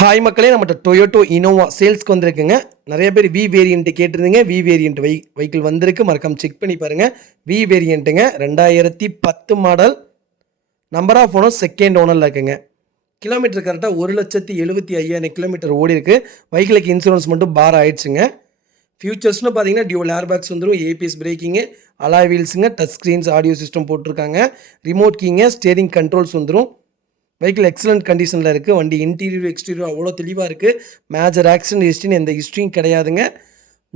Hi மக்களே, நம்மகிட்ட Toyota Innova சேல்ஸ்க்கு வந்திருக்குங்க. நிறைய பேர் வி வேரியண்ட் கேட்டிருந்தீங்க. வி வேரியண்ட் வெஹிக்கிள் வந்திருக்கு. மறக்காம செக் பண்ணி பாருங்கள். வி வேரியண்ட்டுங்க, 2010 model. Number of owner second ஓனரில் இருக்குங்க. கிலோமீட்டர் கரெக்டாக 1,75,000 கிலோமீட்டர் ஓடி இருக்கு. வெஹிக்கிளுக்கு இன்சூரன்ஸ் மட்டும் பார் ஆயிடுச்சுங்க. ஃபியூச்சர்ஸ்னு பார்த்தீங்கன்னா டியூவல் ஏர்பேக்ஸ் வந்துடும், ஏபிஎஸ் பிரேக்கிங்கு, அலாய் வீல்ஸுங்க, டச் ஸ்க்ரீன்ஸ், ஆடியோ சிஸ்டம் போட்டிருக்காங்க, ரிமோட் கீங்க, ஸ்டேரிங் கண்ட்ரோல்ஸ் வந்துடும். வெஹிக்கிள் எக்ஸலண்ட் கண்டிஷனில் இருக்குது. வண்டி இன்டீரியர் எக்ஸ்டீரியர் அவ்வளோ தெளிவாக இருக்குது. மேஜர் ஆக்சிடென்ட் ஹிஸ்ட்ரின்னு எந்த ஹிஸ்ட்ரியும் கிடையாதுங்க.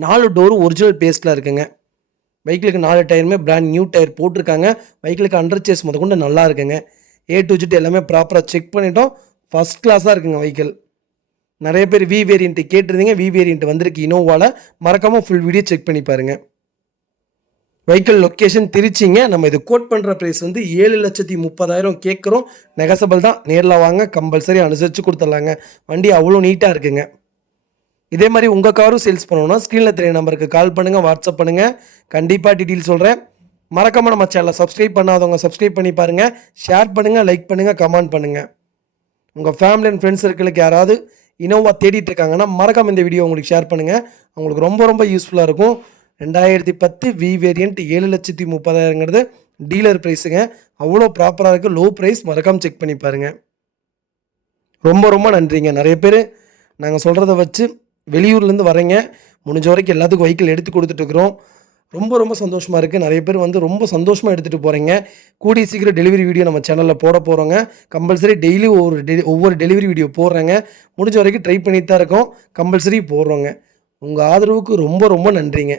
4 டோரும் ஒரிஜினல் பேஸ்ட்டில் இருக்குங்க. வெஹிக்கிளுக்கு 4 டயருமே பிராண்ட் நியூ டயர் போட்டிருக்காங்க. வெஹிக்கிளுக்கு அண்டர் சேஸ் முதற்கொண்டு நல்லா இருக்குங்க. A to Z எல்லாமே ப்ராப்பராக செக் பண்ணிட்டோம். ஃபஸ்ட் கிளாஸாக இருக்குங்க வெஹிக்கிள். நிறைய பேர் வி வேரியண்ட் கேட்டிருந்தீங்க. வி வேரியண்ட் வந்திருக்கு இனோவாவில். மறக்காமல் ஃபுல் வீடியோ செக் பண்ணி பாருங்கள். வெஹிக்கிள் லொக்கேஷன் திருச்சிங்க. நம்ம இது கோட் பண்ணுற ப்ரைஸ் வந்து 7,30,000 கேட்குறோம். நெகசபிள் தான். நேரில் வாங்க, கம்பல்சரி அனுசரித்து கொடுத்துடலாங்க. வண்டி அவ்வளோ நீட்டாக இருக்குங்க. இதே மாதிரி உங்கள் காரும் சேல்ஸ் பண்ணணும்னா ஸ்க்ரீனில் தெரிய நம்பருக்கு கால் பண்ணுங்கள், வாட்ஸ்அப் பண்ணுங்கள். கண்டிப்பாக டீட்டெயில் சொல்கிறேன். மறக்காமல் நம்ம சேனலை சப்ஸ்கிரைப் பண்ணாதவங்க சப்ஸ்கிரைப் பண்ணி பாருங்கள். ஷேர் பண்ணுங்கள், லைக் பண்ணுங்கள், கமெண்ட் பண்ணுங்கள். உங்கள் ஃபேமிலி அண்ட் ஃப்ரெண்ட்ஸ் சர்க்கிளுக்கு யாராவது இனோவா தேடிட்டு இருக்காங்கன்னா மறக்காமல் இந்த வீடியோ உங்களுக்கு ஷேர் பண்ணுங்கள். அவங்களுக்கு ரொம்ப ரொம்ப யூஸ்ஃபுல்லாக இருக்கும். 2010 வி வேரியண்ட் 7,30,000ங்கிறது டீலர் ப்ரைஸுங்க. அவ்வளோ ப்ராப்பராக இருக்குது. Low price. மறக்காமல் செக் பண்ணி பாருங்கள். ரொம்ப ரொம்ப நன்றிங்க. நிறைய பேர் நாங்கள் சொல்கிறத வச்சு வெளியூர்லேருந்து வரீங்க. முடிஞ்ச வரைக்கும் எல்லாத்துக்கும் வெஹிக்கிள் எடுத்து கொடுத்துட்ருக்குறோம். ரொம்ப ரொம்ப சந்தோஷமாக இருக்குது. நிறைய பேர் வந்து ரொம்ப சந்தோஷமாக எடுத்துகிட்டு போகிறீங்க. கூடிய சீக்கிரம் டெலிவரி வீடியோ நம்ம சேனலில் போட போகிறோங்க. கம்பல்சரி டெய்லி ஒவ்வொரு டெலிவரி வீடியோ போடுறேங்க. முடிஞ்ச வரைக்கும் ட்ரை பண்ணிட்டு தான் இருக்கோம். கம்பல்சரி போடுறோங்க. உங்கள் ஆதரவுக்கு ரொம்ப ரொம்ப நன்றிங்க.